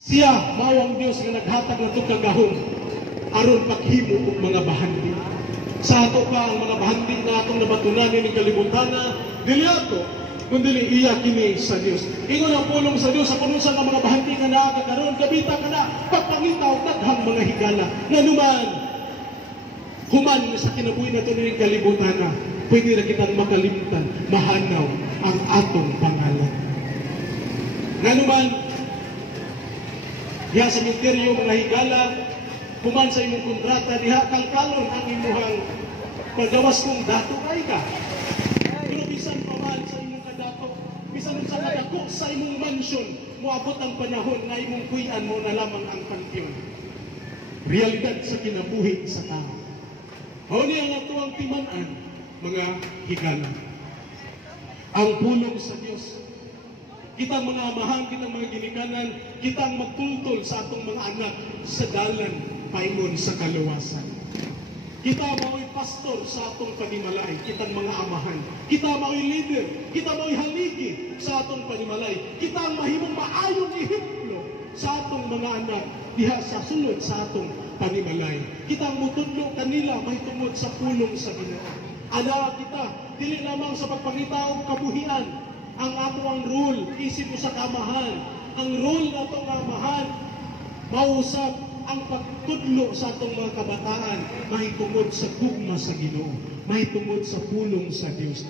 Siya mao ang Dios nga naghatag nato kagahom aron paghimo og mga bahandi. Sa ato pa ang mga bahandi na atong nabatunan ni kalibutan na dili ato kundi iya kini sa Dios. Ingon ang pulong sa Dios sa punusan ng mga bahandi nga naa karon kabita ka na pagpangita og daghang mga higala nganuman human sa kinabuhi nato ni kalibutan na pwede na kitang makalimtan mahanaw ang atong pangalan. Nganuman diha sa ministeryo mga higala, human sa imong kontrata, diha kalkalon ang imuhang pagawas kong dato kay ka. Pero bisan pa man sa imong kadato, bisan sa kadako sa imong mansyon, moabot ang panahon na imong kuyan mo na lamang ang pantyon. Realidad sa kinabuhi sa tao. Mao ni ang atuang timan-an, mga higala. Ang pulong sa Dios. Kitang mga amahan, kitang mga ginikanan, kitang magtultol sa atong mga anak sa dalan paingon sa kaluwasan. Kita mao'y pastor sa atong panimalay, kitang mga amahan. Kita mao'y leader, kita mao'y haligi sa atong panimalay. Kita ang mahimong maayong ihiplo sa atong mga anak diha sa sulod sa atong panimalay. Kita ang mutudlo kanila may tungod sa pulong sa Ginoo. Ana kita, dili lamang sa pagpangita og kabuhian, ang ato ang rule, isip mo sa kamahan. Ang rule na itong kamahan, mausap ang pagtudlo sa atong mga kabataan, mahitungod sa gugma sa Ginoo, mahitungod sa pulong sa Dios.